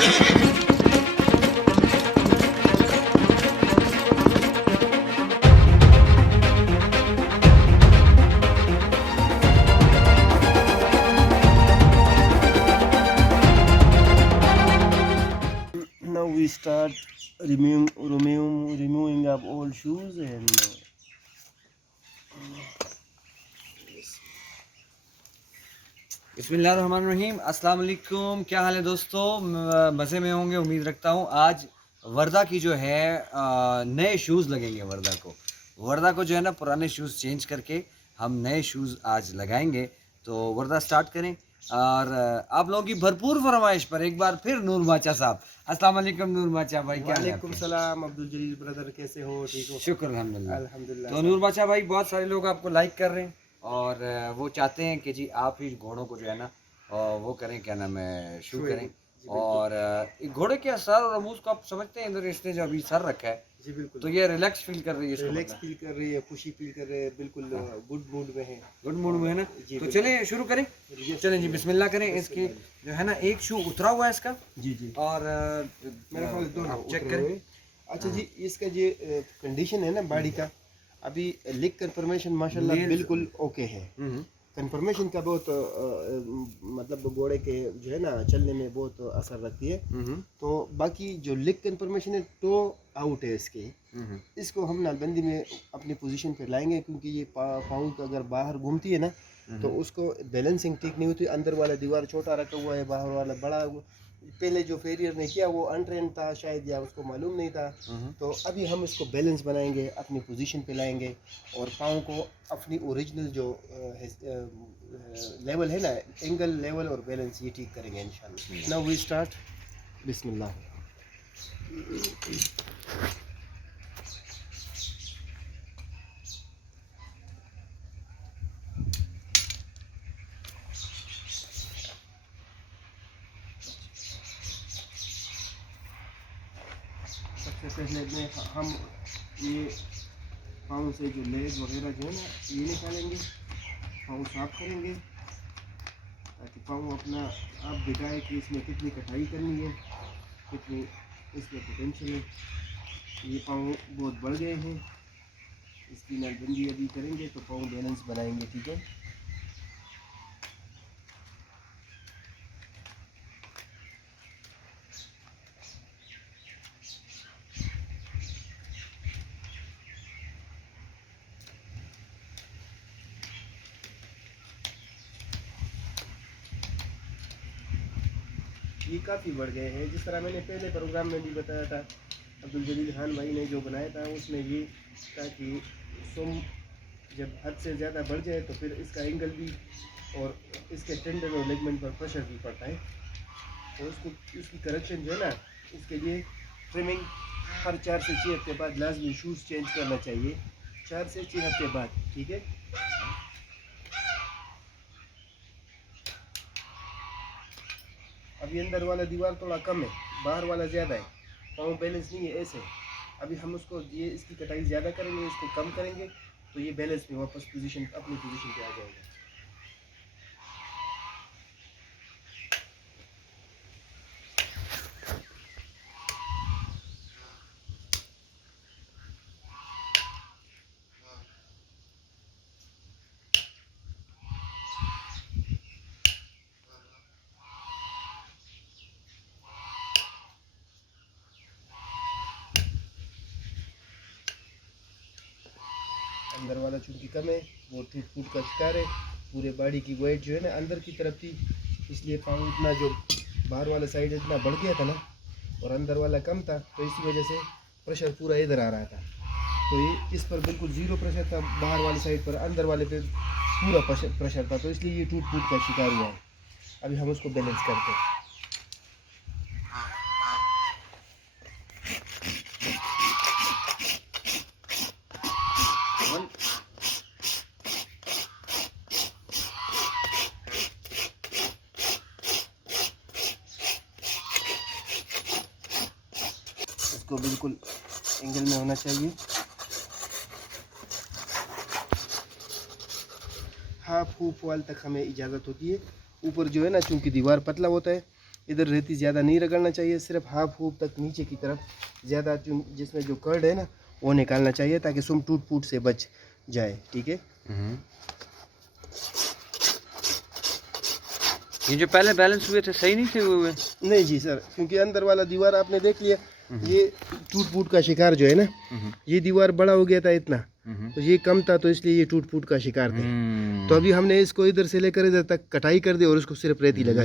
Now we start removing up all shoes and बिस्मिल्लाहिर्रहमानिर्रहीम। अस्सलाम वालेकुम। क्या हाल है दोस्तों? मज़े में होंगे उम्मीद रखता हूँ। आज वर्दा की जो है नए शूज़ लगेंगे। वर्दा को जो है ना पुराने शूज़ चेंज करके हम नए शूज़ आज लगाएंगे। तो वर्दा स्टार्ट करें। और आप लोगों की भरपूर फरमाइश पर एक बार फिर नूर माचा साहब। अस्सलाम वालेकुम नूर माचा भाई, क्या हाल है? वालेकुम सलाम अब्दुल जलील ब्रदर, कैसे हो? ठीक हो? शुक्र अल्हम्दुलिल्लाह। अल्हम्दुलिल्लाह। तो नूर माचा भाई, बहुत सारे लोग आपको लाइक कर रहे हैं और वो चाहते हैं कि जी आप ही घोड़ों को जो है ना वो करें, क्या नाम है, शू करें। और घोड़े के सर और अमूज को आप समझते हैं, इधर इसने जो अभी सर रखा है जी बिल्कुल, तो ये रिलैक्स फील कर रही है, रिलैक्स फील कर रही है, खुशी फील कर रहे हैं, बिल्कुल गुड मूड में है। गुड मूड में है ना। जी तो चलें शुरू करें। चलें जी, बिस्मिल्लाह करें। इसकी जो है ना एक शू उतरा हुआ है इसका, जी जी, और मेरे ख्याल से दोनों आप चेक उतरे करें। हुए। अच्छा जी, इसका जो कंडीशन है ना बॉडी का, अभी लिक कंफर्मेशन माशाल्लाह Nails- बिल्कुल ओके है। कंफर्मेशन का बहुत मतलब घोड़े के जो है ना चलने में बहुत असर रखती है। तो बाकी जो लिक कंफर्मेशन है तो आउट है इसके। इसको हम नालबंदी में अपनी पोजीशन पे लाएंगे, क्योंकि ये पाँव का अगर बाहर घूमती है ना तो उसको बैलेंसिंग ठीक नहीं होती। अंदर वाला दीवार छोटा रखा हुआ है, बाहर वाला बड़ा। पहले जो फेरियर ने किया वो अनट्रेन था शायद, या उसको मालूम नहीं था। तो अभी हम इसको बैलेंस बनाएंगे, अपनी पोजीशन पे लाएंगे और पाँव को अपनी ओरिजिनल जो लेवल है ना, एंगल लेवल और बैलेंस, ये ठीक करेंगे इंशाल्लाह। Now we start. बिस्मिल्लाह। सबसे पहले में हम ये पाँव से जो लेग वगैरह जो है ना ये निकालेंगे, पाँव साफ करेंगे ताकि पाँव अपना आप दिखाए कि इसमें कितनी कटाई करनी है, कितनी इसमें पोटेंशियल है। ये पाँव बहुत बढ़ गए हैं, इसकी नालबंदी अभी करेंगे तो पाँव बैलेंस बनाएंगे, ठीक है। ये काफ़ी बढ़ गए हैं, जिस तरह मैंने पहले प्रोग्राम में भी बताया था, अब्दुल जलील खान भाई ने जो बनाया था उसमें ये था कि सुम जब हद से ज़्यादा बढ़ जाए तो फिर इसका एंगल भी और इसके टेंडन और लेगमेंट पर प्रेशर भी पड़ता है। तो उसको उसकी करेक्शन जो है ना, इसके लिए ट्रिमिंग हर 4 से 6 हफ्ते बाद लाजमी शूज़ चेंज करना चाहिए, 4 से 6 हफ्ते बाद, ठीक है। अभी अंदर वाला दीवार थोड़ा कम है, बाहर वाला ज़्यादा है, पाँव बैलेंस नहीं है ऐसे। अभी हम उसको ये इसकी कटाई ज़्यादा करेंगे, इसको कम करेंगे तो ये बैलेंस में वापस पोजीशन अपनी पोजीशन पे आ जाएगा। अंदर वाला चूंकि कम है, वो टूट फूट का शिकार है। पूरे बॉडी की वेट जो है ना अंदर की तरफ थी, इसलिए पाँव इतना जो बाहर वाला साइड इतना बढ़ गया था ना और अंदर वाला कम था, तो इसी वजह से प्रेशर पूरा इधर आ रहा था। तो ये इस पर बिल्कुल ज़ीरो प्रेशर था बाहर वाली साइड पर, अंदर वाले पे पूरा प्रेशर था, तो इसलिए ये टूट फूट का शिकार हुआ है। अभी हम उसको बैलेंस करते हैं। इसको बिल्कुल एंगल में होना चाहिए। हाफ हुप वाल तक हमें इजाज़त होती है। ऊपर जो है ना चूंकि दीवार पतला होता है, इधर रेती ज़्यादा नहीं रगड़ना चाहिए, सिर्फ हाफ हूप तक नीचे की तरफ ज़्यादा जिसमें जो कर्ड है ना वो निकालना चाहिए ताकि सुम टूट फूट से बच जाए। ठीक है। ये जो पहले बैलेंस हुए थे सही नहीं थे हुए? नहीं जी सर, क्योंकि अंदर वाला दीवार आपने देख लिया, ये टूट फूट का शिकार जो है ना, ये दीवार बड़ा हो गया था इतना, तो ये कम था, तो इसलिए ये टूट फूट का शिकार थे। तो अभी हमने इसको इधर से लेकर इधर तक कटाई कर दी और उसको सिर्फ रेती लगा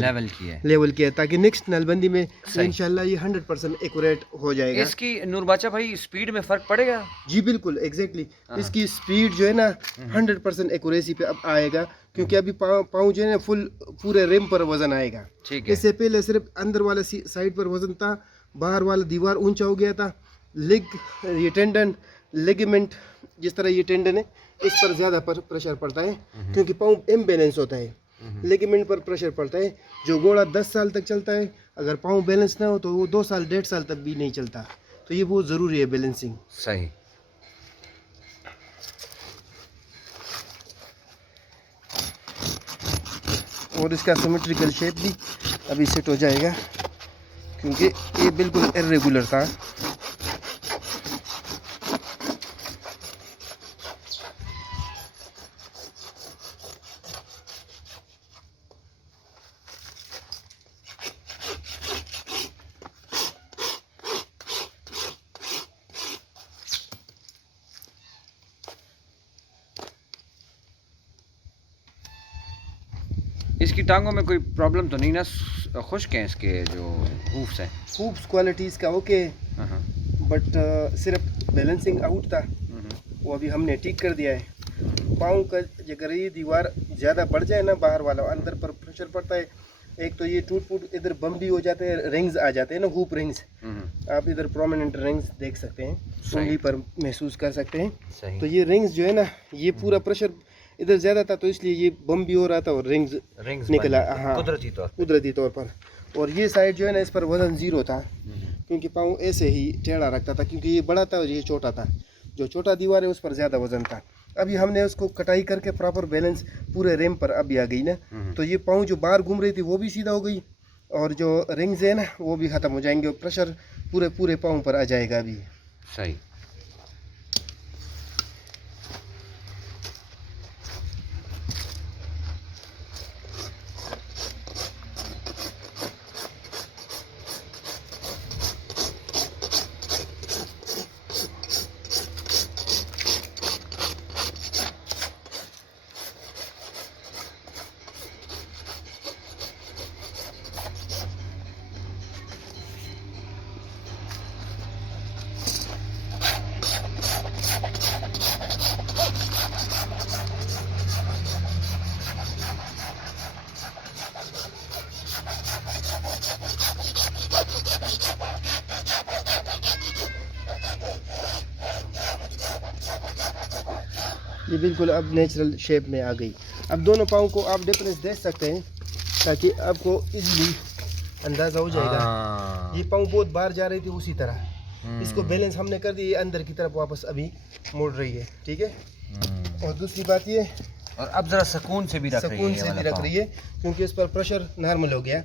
लेवल किया ताकि नेक्स्ट नलबंदी में इंशाल्लाह ये 100% एक्यूरेट हो जाएगा। इसकी नूरबाचा भाई स्पीड में फर्क पड़ेगा? जी बिल्कुल, एग्जैक्टली। इसकी स्पीड जो है ना 100% एक्यूरेसी पे अब आएगा, क्योंकि अभी पाँव जो है ना फुल पूरे रिम पर वजन आएगा। ठीक है। इससे पहले सिर्फ अंदर वाले साइड पर वजन था, बाहर वाला दीवार ऊंचा हो गया था। ये टेंडन लिगामेंट जिस तरह ये टेंडन है इस पर ज़्यादा प्रेशर पड़ता है क्योंकि पाँव इम्बैलेंस होता है, लिगामेंट पर प्रेशर पड़ता है। जो घोड़ा 10 साल तक चलता है, अगर पाँव बैलेंस ना हो तो वो 2 साल 1.5 साल तक भी नहीं चलता। तो ये बहुत ज़रूरी है बैलेंसिंग। सही। और इसका सिमेट्रिकल शेप भी अभी सेट हो जाएगा क्योंकि ये बिल्कुल इरेगुलर था। इसकी टांगों में कोई प्रॉब्लम तो नहीं ना? खुश्क हैं इसके जो हूफ्स हैं? हूफ्स क्वालिटीज़ का ओके, बट सिर्फ बैलेंसिंग आउट था, वो अभी हमने ठीक कर दिया है। पाँव का अगर ये दीवार ज़्यादा बढ़ जाए ना, बाहर वाला अंदर पर प्रेशर पड़ता है, एक तो ये टूट फूट इधर बम भी हो जाते हैं, रिंग्स आ जाते हैं ना, हूप रिंग्स। आप इधर प्रोमिनेंट रिंग्स देख सकते हैं, उंगली पर महसूस कर सकते हैं। तो ये रिंग्स जो है ना, ये पूरा प्रेशर इधर ज़्यादा था तो इसलिए ये बम भी हो रहा था और रिंग्स निकला। हाँ, कुदरती तौर पर। और ये साइड जो है ना, इस पर वजन 0 था क्योंकि पाँव ऐसे ही टेढ़ा रखता था, क्योंकि ये बड़ा था और ये छोटा था। जो छोटा दीवार है उस पर ज़्यादा वजन था। अभी हमने उसको कटाई करके प्रॉपर बैलेंस पूरे रेम पर अभी आ गई ना, तो ये पाँव जो बाहर घूम रही थी वो भी सीधा हो गई और जो रिंग्स है ना वो भी ख़त्म हो जाएंगे और प्रेशर पूरे पाँव पर आ जाएगा अभी। सही। ये बिल्कुल अब नेचुरल शेप में आ गई। अब दोनों पाँव को आप डिफरेंस देख सकते हैं ताकि आपको इजीली अंदाज़ा हो जाएगा। ये पाँव बहुत बाहर जा रही थी उसी तरह, इसको बैलेंस हमने कर दी, अंदर की तरफ वापस अभी मुड़ रही है। ठीक है। और दूसरी बात ये, और अब जरा सुकून से भी रख रही है क्योंकि इस पर प्रेशर नॉर्मल हो गया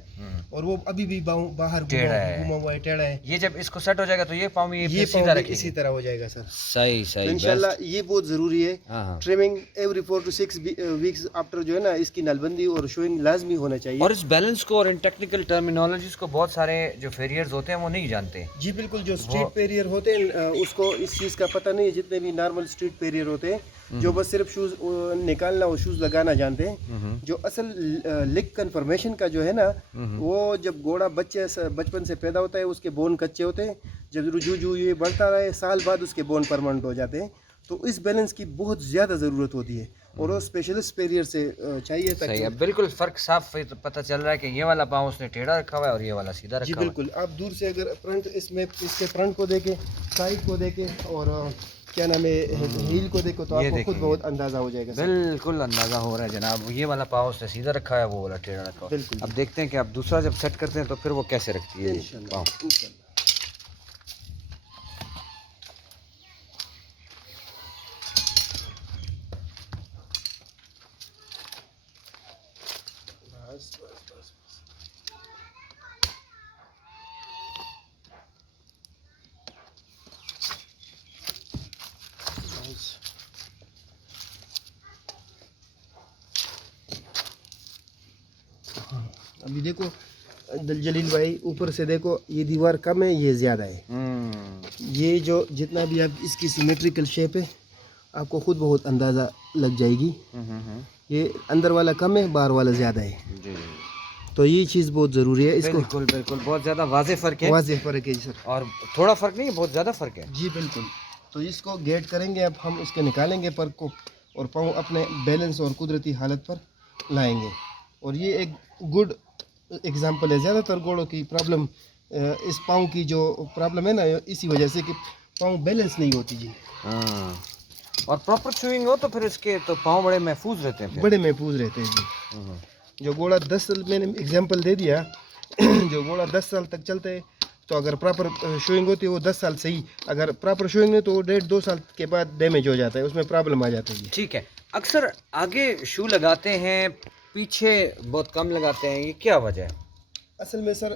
और वो अभी भी बाहर घुमा हुआ है, टेढ़ा है। ये जब इसको सेट हो जाएगा तो ये पाँव ये सीधा इसी तरह हो जाएगा सर। सही सही। तो इंशाल्लाह ये बहुत ज़रूरी है। Trimming every 4 to 6 weeks after जो है ना, इसकी नलबंदी और शोइंग लाजमी होना चाहिए। और इस बैलेंस को और इन टेक्निकल टर्मिनोलॉजीज को बहुत सारे जो फेरियर्स होते हैं वो नहीं जानते। जी बिल्कुल, जो स्ट्रीट पेरियर होते हैं उसको इस चीज़ का पता नहीं है। जितने भी नॉर्मल स्ट्रीट पेरियर होते हैं जो बस सिर्फ शूज़ निकालना और शूज़ लगाना जानते हैं, जो असल लिग कन्फर्मेशन का जो है ना, वो जब घोड़ा बचपन से पैदा होता है उसके बोन कच्चे होते हैं, जब रुजू ये बढ़ता रहे साल बाद उसके बोन परमानेंट हो जाते हैं। तो इस बैलेंस की बहुत ज़्यादा ज़रूरत होती है और वो स्पेशलिस्ट पेरियर से चाहिए ताकि सही है। बिल्कुल फ़र्क साफ पता चल रहा है कि ये वाला पाँव उसने टेढ़ा रखा हुआ है और ये वाला सीधा रखा हुआ है। जी बिल्कुल, आप दूर से अगर फ्रंट इसके फ्रंट को देखें, साइड को देखें और क्या नाम है हील को देखो तो आपको खुद बहुत अंदाज़ा हो जाएगा। बिल्कुल अंदाज़ा हो रहा है जनाब। ये वाला पाँव उसने सीधा रखा है, वो वाला टेढ़ा रखा है। बिल्कुल। अब देखते हैं कि आप दूसरा जब सेट करते हैं तो फिर वो कैसे रखती है पाँव। अभी देखो जलील भाई, ऊपर से देखो ये दीवार कम है, ये ज़्यादा है। ये जो जितना भी आप इसकी सिमेट्रिकल शेप है, आपको खुद बहुत अंदाज़ा लग जाएगी। ये अंदर वाला कम है, बाहर वाला ज़्यादा है। जी तो ये चीज़ बहुत ज़रूरी है इसको। बिल्कुल बिल्कुल, बहुत ज़्यादा वाज़ेह फ़र्क है। वाज़ेह फ़र्क है जी सर। और थोड़ा फ़र्क नहीं है, बहुत ज़्यादा फ़र्क है। जी बिल्कुल। तो इसको गेट करेंगे, अब हम इसके निकालेंगे पर को, और पाँव अपने बैलेंस और कुदरती हालत पर लाएंगे। और ये एक गुड एग्जांपल है। ज़्यादातर घोड़ों की प्रॉब्लम, इस पाँव की जो प्रॉब्लम है ना, इसी वजह से कि पाँव बैलेंस नहीं होती जी। हाँ, और प्रॉपर स्विंग हो तो फिर इसके तो पाँव बड़े महफूज रहते हैं फिर। बड़े महफूज रहते हैं जी। जो घोड़ा 10 साल, मैंने एग्जांपल दे दिया जो घोड़ा 10 साल तक चलते है, तो अगर प्रॉपर शोइंग होती है वो 10 साल सही, अगर प्रॉपर शोइंग नहीं तो वो 1.5-2 साल के बाद डैमेज हो जाता है, उसमें प्रॉब्लम आ जाती है। ठीक है, अक्सर आगे शू लगाते हैं, पीछे बहुत कम लगाते हैं, ये क्या वजह है? असल में सर,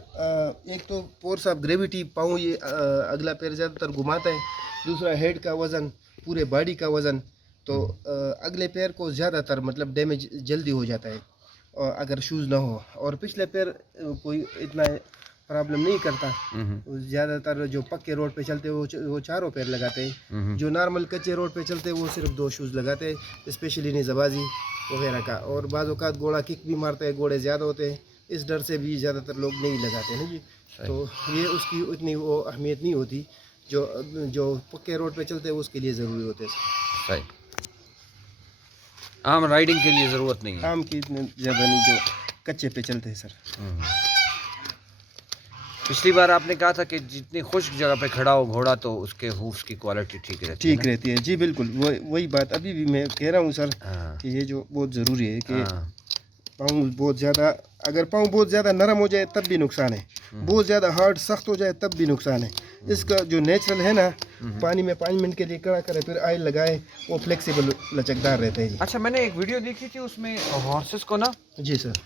एक तो फोर्स ऑफ ग्रेविटी, पाँव ये अगला पैर ज़्यादातर घुमाता है। दूसरा हेड का वज़न, पूरे बॉडी का वज़न, तो अगले पैर को ज़्यादातर मतलब डैमेज जल्दी हो जाता है और अगर शूज़ ना हो। और पिछले पैर कोई इतना प्रॉब्लम नहीं करता। ज़्यादातर जो पक्के रोड पे चलते हैं वो चारों पैर लगाते हैं। जो नॉर्मल कच्चे रोड पे चलते हैं वो सिर्फ 2 शूज़ लगाते हैं, स्पेशली निज़ाबाजी वगैरह का। और बाज़ औक़ात घोड़ा किक भी मारता है, घोड़े ज़्यादा होते हैं, इस डर से भी ज़्यादातर लोग नहीं लगाते हैं जी। तो ये उसकी उतनी वो अहमियत नहीं होती, जो पक्के रोड पे चलते हैं उसके लिए ज़रूरी होते हैं। सही, आम राइडिंग के लिए ज़रूरत नहीं है। आम की इतने ज़्यादा नहीं, जो कच्चे पे चलते हैं सर। पिछली बार आपने कहा था कि जितनी खुश्क जगह पे खड़ा हो घोड़ा तो उसके हूफ्स की क्वालिटी ठीक रहती है। ठीक रहती है जी बिल्कुल। वही बात अभी भी मैं कह रहा हूँ सर, कि ये जो बहुत ज़रूरी है कि पाँव बहुत ज़्यादा, अगर पाँव बहुत ज़्यादा नरम हो जाए तब भी नुकसान है, बहुत ज़्यादा हार्ड सख्त हो जाए तब भी नुकसान है। इसका जो नेचुरल है ना, पानी में 5 मिनट के लिए कड़ा करे फिर ऑयल लगाए, वो फ्लेक्सिबल लचकदार रहते हैं जी। अच्छा, मैंने एक वीडियो देखी थी, उसमें हॉर्सेस को ना जी सर,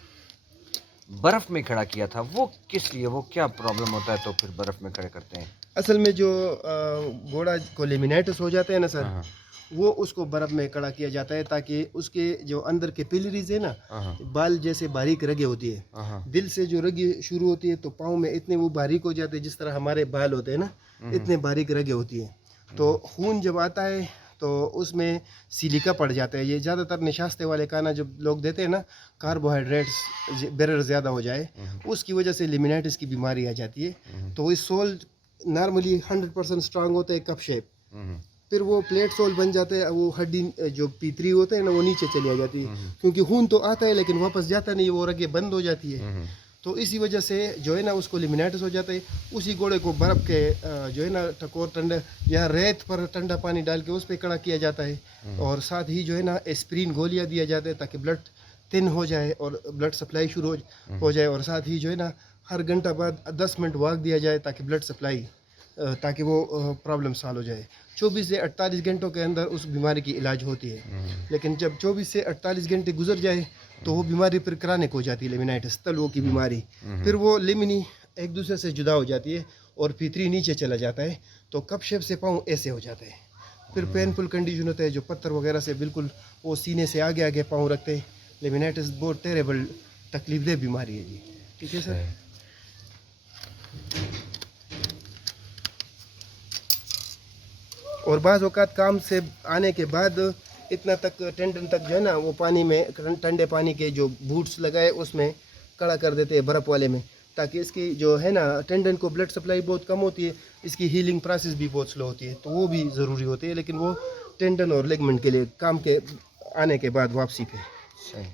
बर्फ़ में खड़ा किया था। वो किस लिए, वो क्या प्रॉब्लम होता है तो फिर बर्फ़ में खड़े करते हैं? असल में जो घोड़ा को लेमिनाइटिस हो जाता है ना सर, हाँ, वो उसको बर्फ़ में कड़ा किया जाता है ताकि उसके जो अंदर के पिलरीज है ना, हाँ, बाल जैसे बारीक रगे होती है, हाँ, दिल से जो रगे शुरू होती है तो पाँव में इतने वो बारीक हो जाते हैं, जिस तरह हमारे बाल होते हैं ना, इतने बारीक रगे होती है। तो खून जब आता है तो उसमें सिलिका पड़ जाता है। ये ज़्यादातर निशास्ते वाले खाना जब लोग देते हैं ना, कार्बोहाइड्रेट्स बेरर ज़्यादा हो जाए, उसकी वजह से लेमिनाइटिस की बीमारी आ जाती है। तो इस सोल नॉर्मली 100% स्ट्रांग होता है, कप शेप, फिर वो प्लेट सोल बन जाते हैं, वो हड्डी जो पीतरी होते हैं ना वो नीचे चली आ जाती है, क्योंकि खून तो आता है लेकिन वापस जाता नहीं, वो रगे बंद हो जाती है। तो इसी वजह से जो है ना उसको लेमिनाइटिस हो जाता है। उसी घोड़े को बर्फ़ के जो है ना टकोर ठंडा या रेत पर ठंडा पानी डाल के उस पर कड़ा किया जाता है, और साथ ही जो है ना एस्प्रीन गोलियाँ दिया जाता है ताकि ब्लड थिन हो जाए और ब्लड सप्लाई शुरू हो जाए। और साथ ही जो है ना हर घंटा बाद 10 मिनट वॉक दिया जाए ताकि ब्लड सप्लाई, ताकि वो प्रॉब्लम सॉल्व हो जाए। 24 से 48 घंटों के अंदर उस बीमारी की इलाज होती है। लेकिन जब 24 से 48 घंटे गुजर जाए तो वो बीमारी फिर क्रानिक हो जाती है, लेमिनाइटिस तलवों की बीमारी। फिर वो लेमिनी एक दूसरे से जुदा हो जाती है और पीतरी नीचे चला जाता है, तो कप शेप से पाँव ऐसे हो जाते हैं। फिर पेनफुल कंडीशन होता है, जो पत्थर वगैरह से बिल्कुल वो सीने से आगे आगे पाँव रखते हैं। लेमिनाइटिस बहुत टेरेबल तकलीफदेह बीमारी है जी। ठीक है सर। और बाज़ औक़ात काम से आने के बाद इतना तक टेंडन तक जो है ना, वो पानी में ठंडे पानी के जो बूट्स लगाए उसमें कड़ा कर देते हैं, बर्फ़ वाले में, ताकि इसकी जो है ना टेंडन को ब्लड सप्लाई बहुत कम होती है, इसकी हीलिंग प्रोसेस भी बहुत स्लो होती है, तो वो भी ज़रूरी होती है। लेकिन वो टेंडन और लिगामेंट के लिए काम के आने के बाद वापसी पे। सही।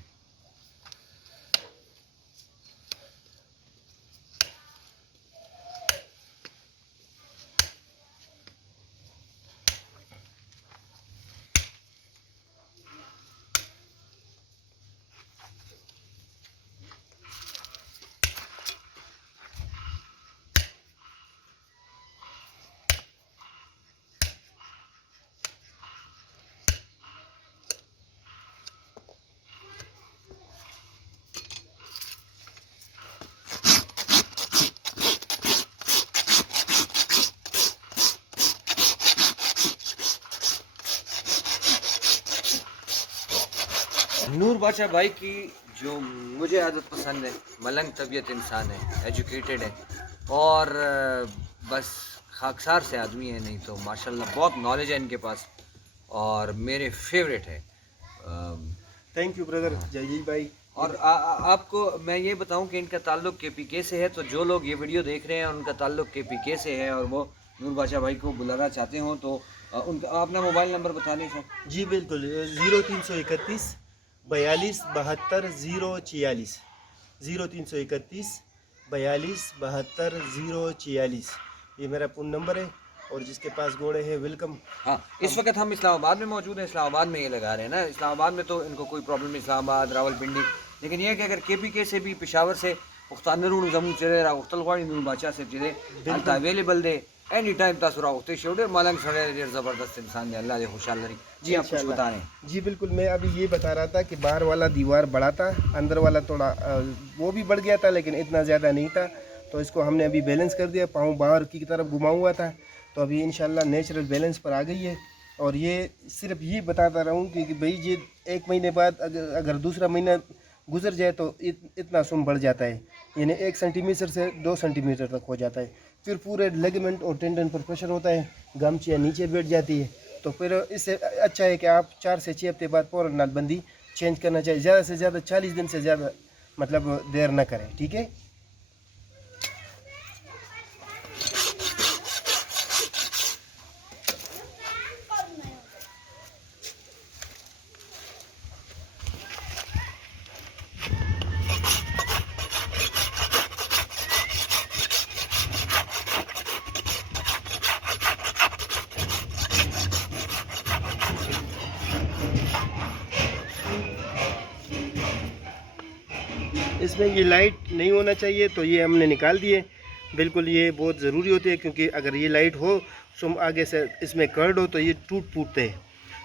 नूर बादशाह भाई की जो मुझे आदत पसंद है, मलंग तबीयत इंसान है, एजुकेटेड है और बस खाकसार से आदमी है, नहीं तो माशाल्लाह बहुत नॉलेज है इनके पास और मेरे फेवरेट है। थैंक यू ब्रदर जयजीत भाई। और आपको मैं ये बताऊं कि इनका ताल्लुक़ KPK से है, तो जो लोग ये वीडियो देख रहे हैं उनका ताल्लुक़ KPK से है और वो नूर बादशाह भाई को बुलाना चाहते हो तो उनका अपना मोबाइल नंबर बता दें सर। जी बिल्कुल, 0331 42 72 044, 0331 42 72 044, ये मेरा फ़ोन नंबर है। और जिसके पास घोड़े हैं वेलकम। हाँ, इस वक्त हम इस्लामाबाद में मौजूद हैं, इस्लामाबाद में ये लगा रहे हैं ना। इस्लामाबाद में तो इनको कोई प्रॉब्लम नहीं, इस्लामाबाद, रावलपिंडी, लेकिन ये है कि अगर KPK से भी, पेशावर से उख्तानरून जमू चले रहा उख्तलवाड़ी नूर बादशाह से चले अल्ता अवेलेबल दे एनी टाइम तासुरा उख्ते शोडे मालंग सड़े ज़बरदस्त इंसान ने अल्लाह दे खुशहाल रही। जी आप कुछ बता रहे हैं। जी बिल्कुल, मैं अभी ये बता रहा था कि बाहर वाला दीवार बड़ा था, अंदर वाला थोड़ा वो भी बढ़ गया था लेकिन इतना ज़्यादा नहीं था, तो इसको हमने अभी बैलेंस कर दिया। पाँव बाहर की तरफ घुमा हुआ था, तो अभी इंशाल्लाह नेचुरल बैलेंस पर आ गई है। और ये सिर्फ ये बताता रहूँ कि भाई ये 1 महीने बाद अगर दूसरा महीना गुजर जाए तो इतना सुम बढ़ जाता है, यानी 1 सेंटीमीटर से 2 सेंटीमीटर तक हो जाता है। फिर पूरे लेगमेंट और टेंडन पर प्रेशर होता है, गामचिया नीचे बैठ जाती है। तो फिर इससे अच्छा है कि आप 4 से 6 हफ्ते बाद फ़ौरन नालबंदी चेंज करना चाहिए। ज़्यादा से ज़्यादा 40 दिन से ज़्यादा मतलब देर ना करें, ठीक है। इसमें ये लाइट नहीं होना चाहिए, तो ये हमने निकाल दिए। बिल्कुल ये बहुत ज़रूरी होती है, क्योंकि अगर ये लाइट हो सुम आगे से इसमें कर्ड हो तो ये टूट फूटते हैं।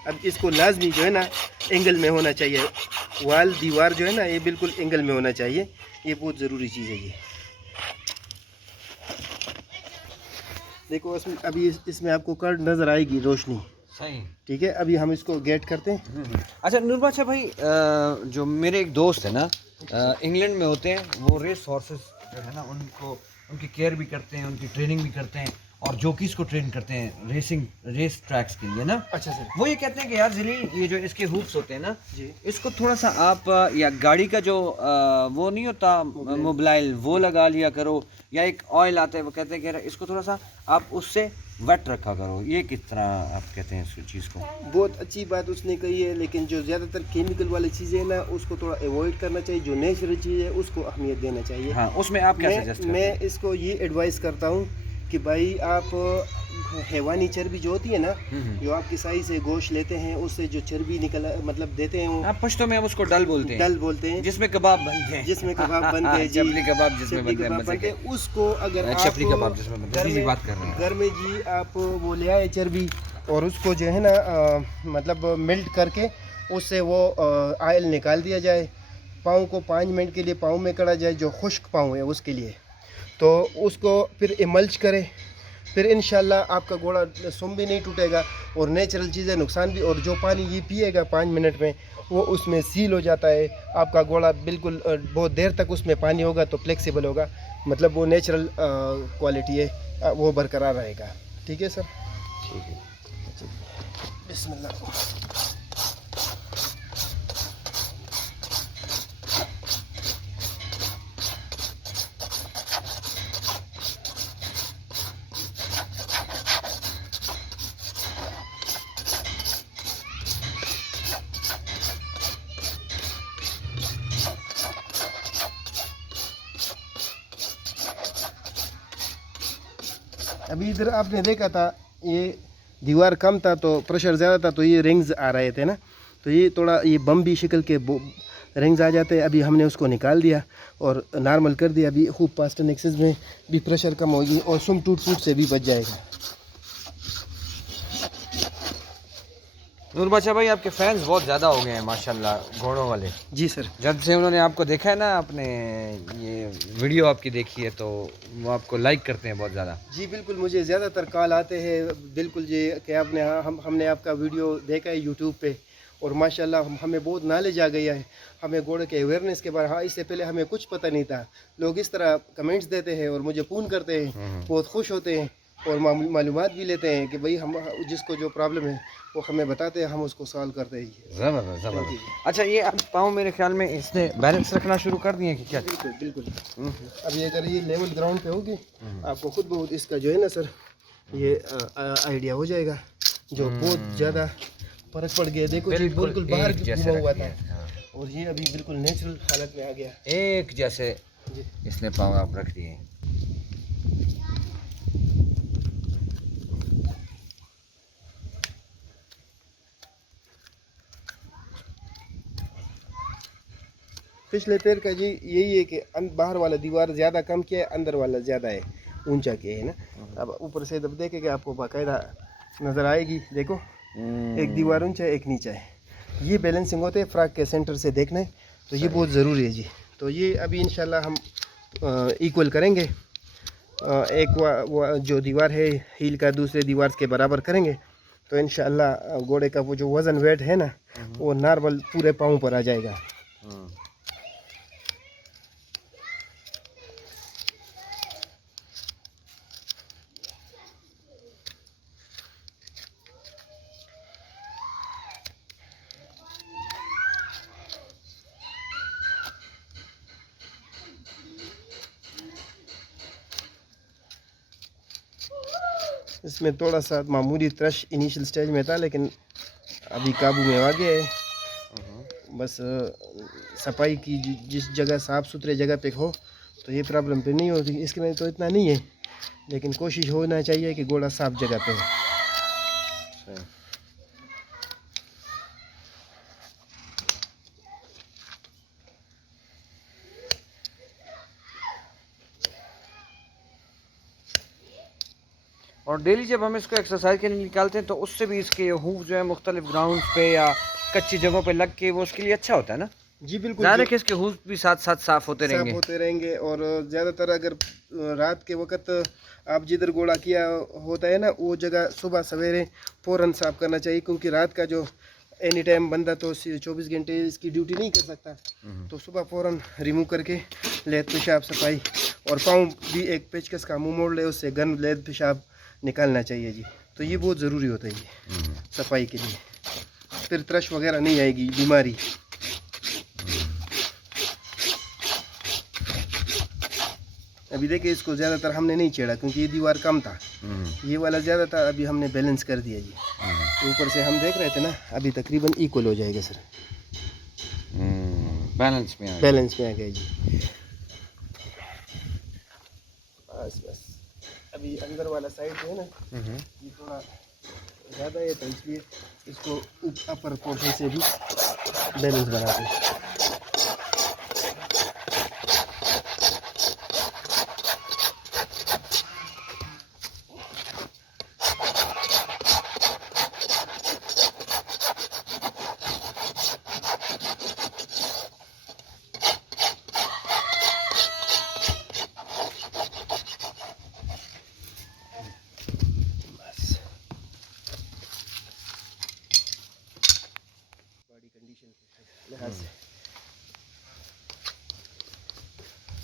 अब इसको लाजमी जो है ना एंगल में होना चाहिए, वाल दीवार जो है ना ये बिल्कुल एंगल में होना चाहिए, ये बहुत ज़रूरी चीज़ है। ये देखो इसमें अभी इसमें आपको कर्ड नज़र आएगी रोशनी, सही, ठीक है। अभी हम इसको गेट करते हैं। अच्छा नूर बादशाह भाई, जो मेरे एक दोस्त है ना इंग्लैंड में होते हैं, वो रेस हॉर्सेस जो है ना उनको उनकी केयर भी करते हैं, उनकी ट्रेनिंग भी करते हैं और जॉकीज़ को ट्रेन करते हैं रेस ट्रैक्स के लिए ना। अच्छा सर। वो ये कहते हैं कि यार जिली ये जो इसके हुप्स होते हैं ना जी, इसको थोड़ा सा आप या गाड़ी का जो वो नहीं होता मोबाइल वो लगा लिया करो, या एक ऑयल आता है वो कहते हैं कि यार इसको थोड़ा सा आप उससे वेट रखा करो। ये किस तरह आप कहते हैं इस चीज़ को? बहुत अच्छी बात उसने कही है, लेकिन जो ज़्यादातर केमिकल वाली चीज़ें हैं ना उसको थोड़ा अवॉइड करना चाहिए। जो नेचुरल चीज़ है उसको अहमियत देना चाहिए। हाँ, उसमें आप क्या सजेस्ट करते हैं? मैं इसको ये एडवाइस करता हूँ कि भाई आप हैवानी चर्बी जो होती है ना, जो आप किसाई से गोश्त लेते हैं उससे जो चर्बी निकल मतलब देते हैं वो आप पश्तो में हम उसको डल बोलते हैं, डल बोलते हैं, जिसमें कबाब बनते हैं, जिसमें कबाब बनते हैं जी, चपली कबाब जिसमें चपली बनते हैं, कबाब मजे बनते के। हैं। उसको अगर आप चपली कबाब जिसमें बनते हैं, घर इसी में बात कर रहे हैं। घर में जी आप वो ले आए चर्बी और उसको जो है ना मतलब मेल्ट करके उससे वो ऑयल निकाल दिया जाए। पाँव को 5 मिनट के लिए पाँव में करा जाए, जो खुश्क पाँव है उसके लिए, तो उसको फिर इमल्च करें। फिर इंशाल्लाह आपका घोड़ा सुम भी नहीं टूटेगा और नेचुरल चीज़ें नुकसान भी, और जो पानी ये पिएगा 5 मिनट में वो उसमें सील हो जाता है। आपका घोड़ा बिल्कुल बहुत देर तक उसमें पानी होगा तो फ्लेक्सिबल होगा, मतलब वो नेचुरल क्वालिटी है वो बरकरार रहेगा। ठीक है सर, ठीक है। बिस्मिल्लाह। अभी इधर आपने देखा था ये दीवार कम था तो प्रेशर ज़्यादा था तो ये रिंग्स आ रहे थे ना, तो ये थोड़ा ये बम्बी शक्ल के रिंग्स आ जाते हैं। अभी हमने उसको निकाल दिया और नॉर्मल कर दिया। अभी खूब पास्टन एक्सेस में भी प्रेशर कम होगी और सुम टूट फूट से भी बच जाएगा। नूर बादशाह भाई, आपके फैंस बहुत ज़्यादा हो गए हैं माशाल्लाह, घोड़ों वाले। जी सर। जब से उन्होंने आपको देखा है ना, आपने ये वीडियो आपकी देखी है तो वो आपको लाइक करते हैं बहुत ज़्यादा। जी बिल्कुल, मुझे ज़्यादातर कॉल आते हैं बिल्कुल जी कि आपने हमने आपका वीडियो देखा है यूट्यूब पे और माशाल्लाह हमें बहुत नॉलेज आ गया है, हमें घोड़े के अवेयरनेस के बारे में। हाँ, इससे पहले हमें कुछ पता नहीं था। लोग इस तरह कमेंट्स देते हैं और मुझे फ़ोन करते हैं, बहुत खुश होते हैं और मालूमात भी लेते हैं कि भाई हम जिसको जो प्रॉब्लम है वो हमें बताते हैं, हम उसको सॉल्व करते हैं। ज़बरदस्त ज़बरदस्त। अच्छा, ये अब पाँव मेरे ख्याल में इसने बैलेंस रखना शुरू कर दिए कि क्या? बिल्कुल बिल्कुल। अभी अगर ये लेवल ग्राउंड पे होगी, आपको खुद बहुत इसका जो है ना सर, ये आइडिया हो जाएगा। जो बहुत ज़्यादा फर्क पड़ गया, देखो जी बिल्कुल बाहर घुमा हुआ था और ये अभी बिल्कुल नेचुरल हालत में आ गया। एक जैसे जी इसने पाँव आप रख दिए। पिछले पैर का जी यही है कि बाहर वाला दीवार ज़्यादा कम किया है, अंदर वाला ज़्यादा है, ऊंचा किया है ना। अब ऊपर से जब देखेंगे आपको बाकायदा नज़र आएगी। देखो एक दीवार ऊंचा है, एक नीचा है। ये बैलेंसिंग होते हैं फ्रॉक के सेंटर से देखना है, तो ये बहुत ज़रूरी है जी। तो ये अभी इंशाल्लाह हम इक्वल करेंगे। एक जो दीवार है हील का दूसरे दीवार के बराबर करेंगे, तो इंशाल्लाह घोड़े का वो जो वज़न वेट है ना, वो नॉर्मल पूरे पाँव पर आ जाएगा। इसमें थोड़ा सा मामूली त्रश इनिशियल स्टेज में था, लेकिन अभी काबू में आ गया है। बस सफाई की जिस जगह साफ़ सुथरे जगह पे हो तो ये प्रॉब्लम पे नहीं होती। इसके में तो इतना नहीं है, लेकिन कोशिश होना चाहिए कि घोड़ा साफ़ जगह पे हो। और डेली जब हम इसको एक्सरसाइज के लिए निकालते हैं तो उससे भी इसके हूफ जो है मुख्तलिफ ग्राउंड पे या कच्ची जगहों पे लग के वो उसके लिए अच्छा होता है ना। जी बिल्कुल। ज़्यादा कि इसके हूफ भी साथ साथ साफ होते रहेंगे। साफ होते रहेंगे और ज़्यादातर अगर रात के वक्त आप जिधर घोड़ा किया होता है ना, वो जगह सुबह सवेरे फ़ौरन साफ करना चाहिए, क्योंकि रात का जो एनी टाइम बंदा तो 24 घंटे इसकी ड्यूटी नहीं कर सकता। तो सुबह फ़ौरन रिमूव करके लेद पेशाब सफाई, और पाँव भी एक पेचकस का मुँह मोड़ ले, उससे गंद लेद पेशाब निकालना चाहिए जी। तो ये बहुत ज़रूरी होता है ये सफाई के लिए, फिर त्रश वगैरह नहीं आएगी बीमारी। अभी देखिए इसको ज़्यादातर हमने नहीं छेड़ा क्योंकि ये दीवार कम था, ये वाला ज़्यादा था, अभी हमने बैलेंस कर दिया जी। ऊपर से हम देख रहे थे ना, अभी तकरीबन इक्वल हो जाएगा सर। बैलेंस में आ गया जी। बस बस अभी अंदर वाला साइड जो है ना, ये थोड़ा ज़्यादा है, तो इसलिए इसको अपर पोर्शन से भी बैलेंस बनाते हैं।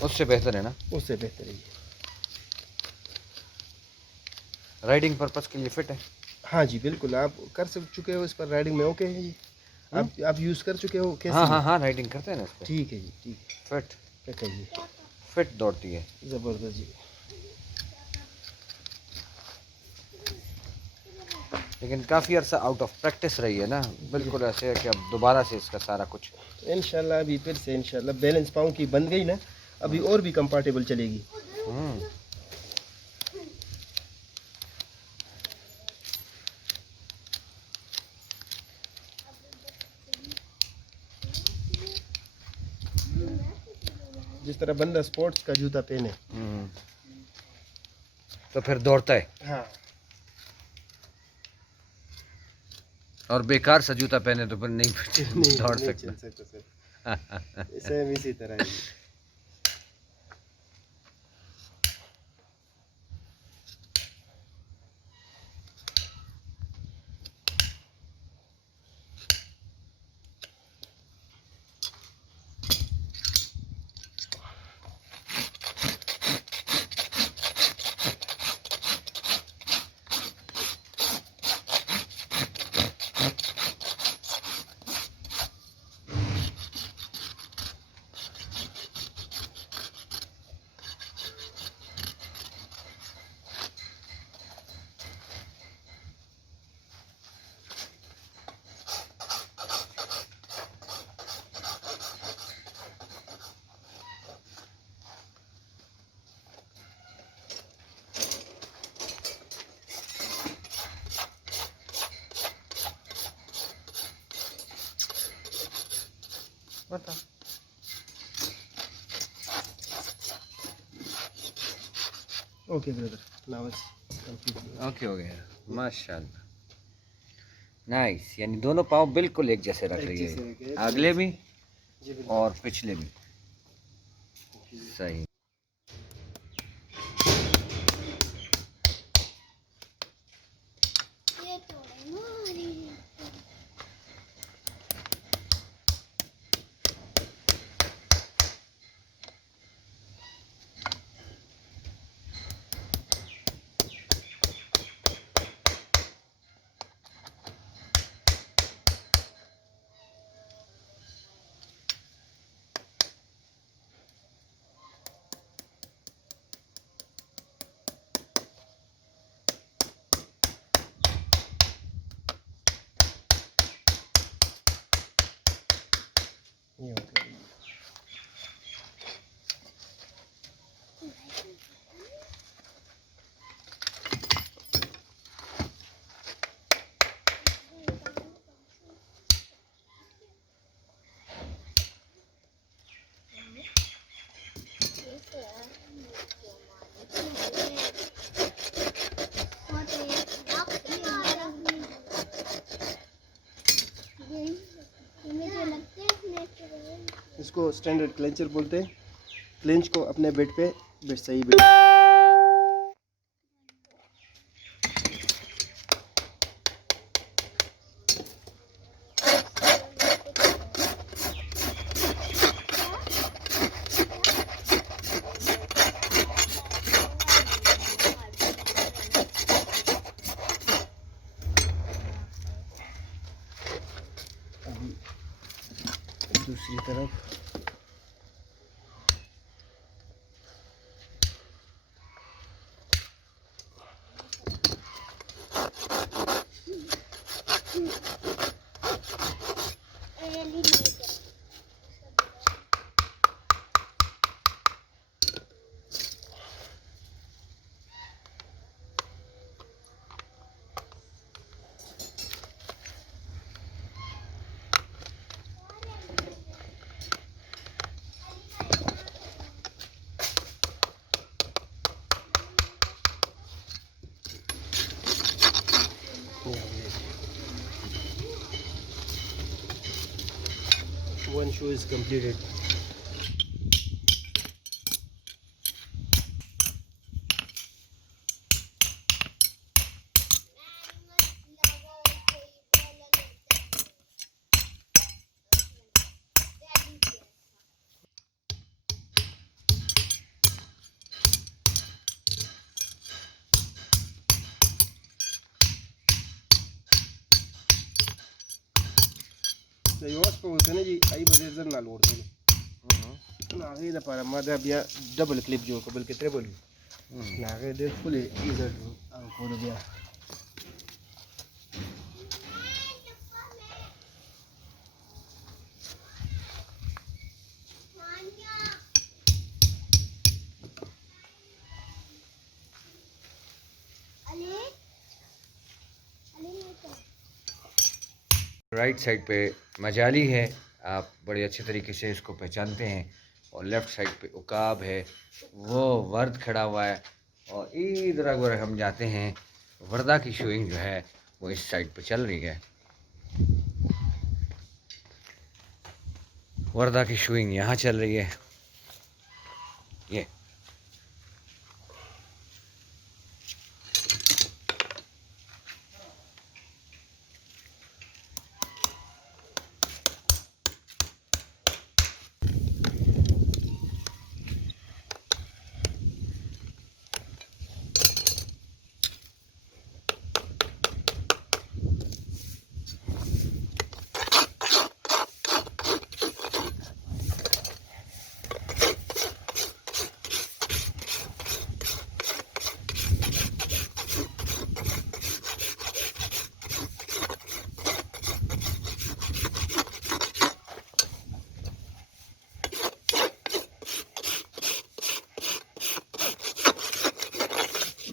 उससे बेहतर है ना, उससे बेहतर है। राइडिंग पर्पस के लिए फिट है। हाँ जी बिल्कुल, आप कर चुके हो इस पर, राइडिंग में ओके है जी। आप यूज़ कर चुके हो कैसे? हाँ राइडिंग करते हैं ना इस पे। ठीक है जी, ठीक है। फिट है जी, फिट दौड़ती है। ज़बरदस्त जी। लेकिन काफ़ी अर्सा आउट ऑफ प्रैक्टिस रही है ना, बिल्कुल ऐसे है कि अब दोबारा से इसका सारा कुछ इंशाल्लाह अभी फिर से इंशाल्लाह बैलेंस पाँव की बन गई ना, अभी और भी कंफर्टेबल चलेगी। जिस तरह बंदा स्पोर्ट्स का जूता पहने तो फिर दौड़ता है। हाँ, और बेकार सा जूता पहने तो फिर नहीं दौड़ सकता। चल सकता सर। सेम इसी तरह है। पता। Okay brother, now it's complete. Okay हो गया, माशाल्लाह, नाइस। यानी दोनों पाँव बिल्कुल एक जैसे रख एक रही जैसे है, रखे हैं। अगले भी जी बिल्कुल। और पिछले भी। सही। ये हो गया। इसको स्टैंडर्ड क्लेंचर बोलते हैं। क्लेंच को अपने बेड पे सही बेड। अभी दूसरी तरफ one shoe is completed. Yoos ko sana ji ay bazir na lord ne na ga da para mada biya double clip jo ko balke treble na ga de fully either ko do biya right side पे मजाली है, आप बड़े अच्छे तरीके से इसको पहचानते हैं। और लेफ़्ट साइड पे उकाब है, वो वर्द खड़ा हुआ है। और इधर अगर हम जाते हैं, वर्दा की शोइंग जो है वो इस साइड पे चल रही है। वर्दा की शोइंग यहाँ चल रही है। ये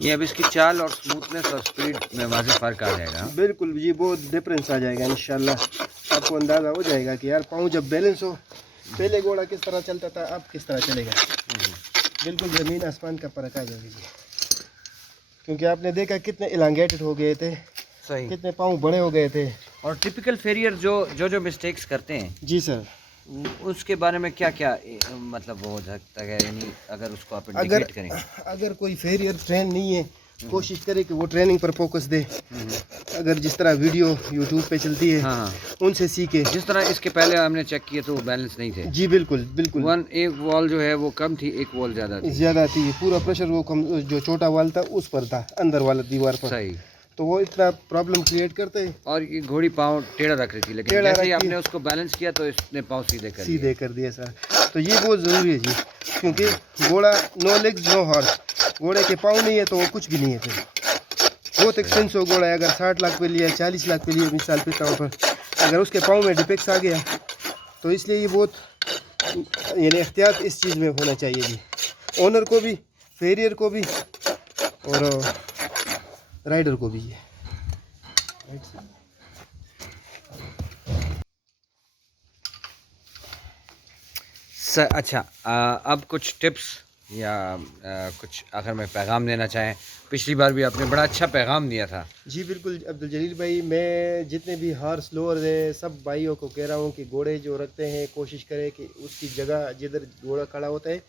ये अब इसकी चाल और स्मूथनेस और स्पीड में वाज़ेह फ़र्क आ जाएगा। बिल्कुल जी, बहुत डिफरेंस आ जाएगा इंशाल्लाह। आपको अंदाज़ा हो जाएगा कि यार पाँव जब बैलेंस हो पहले घोड़ा किस तरह चलता था, अब किस तरह चलेगा, बिल्कुल ज़मीन आसमान का फ़र्क आ जाएगा जी। क्योंकि आपने देखा कितने इलांगेटेड हो गए थे, सही। कितने पाँव बड़े हो गए थे। और टिपिकल फेरियर जो मिस्टेक्स करते हैं, जी सर, उसके बारे में क्या क्या मतलब वो हो सकता है, यानी अगर उसको आप अगर इंडिकेट करें। अगर कोई फेरियर ट्रेन नहीं है, कोशिश करे कि वो ट्रेनिंग पर फोकस दे। अगर जिस तरह वीडियो यूट्यूब पे चलती है, हाँ, उनसे सीखे। जिस तरह इसके पहले हमने चेक किए तो बैलेंस नहीं थे। जी बिल्कुल बिल्कुल, एक वॉल जो है वो कम थी, एक वॉल ज़्यादा थी, पूरा प्रेशर वो कम, जो छोटा वाल था उस पर था, अंदर वाला दीवार पर। सही। तो वो इतना प्रॉब्लम क्रिएट करते हैं। और ये घोड़ी पाँव टेढ़ा रख रही थी, लेकिन टेढ़ा जैसे ही रखी आपने उसको बैलेंस किया तो इसने पाँव सीधे कर दिए सर। तो ये बहुत ज़रूरी है जी, क्योंकि घोड़ा नो लेग्स नो हॉर्स, घोड़े के पाँव नहीं है तो वो कुछ भी नहीं है। फिर बहुत एक्सपेंसिव घोड़ा है, अगर 60 लाख पे लिया, 40 लाख पे लिया मिसाल पे तौर पर, अगर उसके पाँव में डिफेक्ट्स आ गया तो इसलिए ये बहुत यानी एहतियात इस चीज़ में होना चाहिए जी, ओनर को भी, फेरियर को भी और राइडर को भी। अच्छा, अब कुछ टिप्स या कुछ आखिर में पैगाम देना चाहें। पिछली बार भी आपने बड़ा अच्छा पैगाम दिया था। जी बिल्कुल अब्दुल जलील भाई, मैं जितने भी हॉर्स लोअर है सब भाइयों को कह रहा हूँ कि घोड़े जो रखते हैं कोशिश करें कि उसकी जगह जिधर घोड़ा खड़ा होता है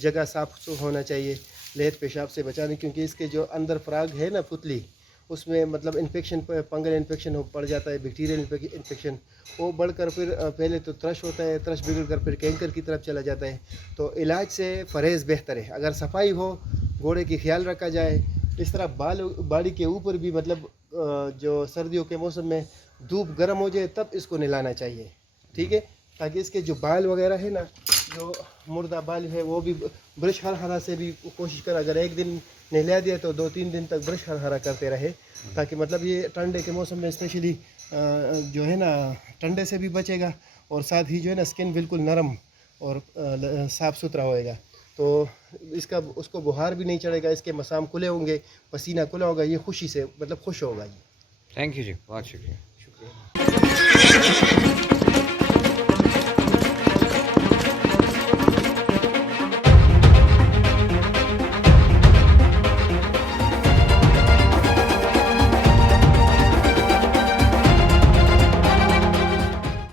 जगह साफ होना चाहिए, लेहत पेशाब से बचाने, क्योंकि इसके जो अंदर फ्राग है ना पुतली, उसमें मतलब इन्फेक्शन, फंगल इन्फेक्शन हो पड़ जाता है, बैक्टीरियल इन्फेक्शन, वो बढ़कर फिर पहले तो थ्रश होता है, थ्रश बिगड़ कर फिर कैंकर की तरफ चला जाता है। तो इलाज से परहेज़ बेहतर है, अगर सफाई हो, घोड़े की ख्याल रखा जाए। इस तरह बाड़ी के ऊपर भी मतलब जो सर्दियों के मौसम में धूप गर्म हो जाए तब इसको नहलाना चाहिए, ठीक है, ताकि इसके जो बाल वगैरह है ना, जो मुर्दा बाल है वो भी ब्रश हरा से भी कोशिश कर, अगर एक दिन नहला दिया तो 2-3 दिन तक ब्रश हरा करते रहे, ताकि मतलब ये ठंडे के मौसम में स्पेशली जो है ना ठंडे से भी बचेगा, और साथ ही जो है ना स्किन बिल्कुल नरम और साफ़ सुथरा होएगा। तो इसका उसको बुखार भी नहीं चढ़ेगा, इसके मसाम खुले होंगे, पसीना खुला होगा, ये खुशी से मतलब खुश होगा जी। थैंक यू जी, बहुत शुक्रिया। शुक्रिया।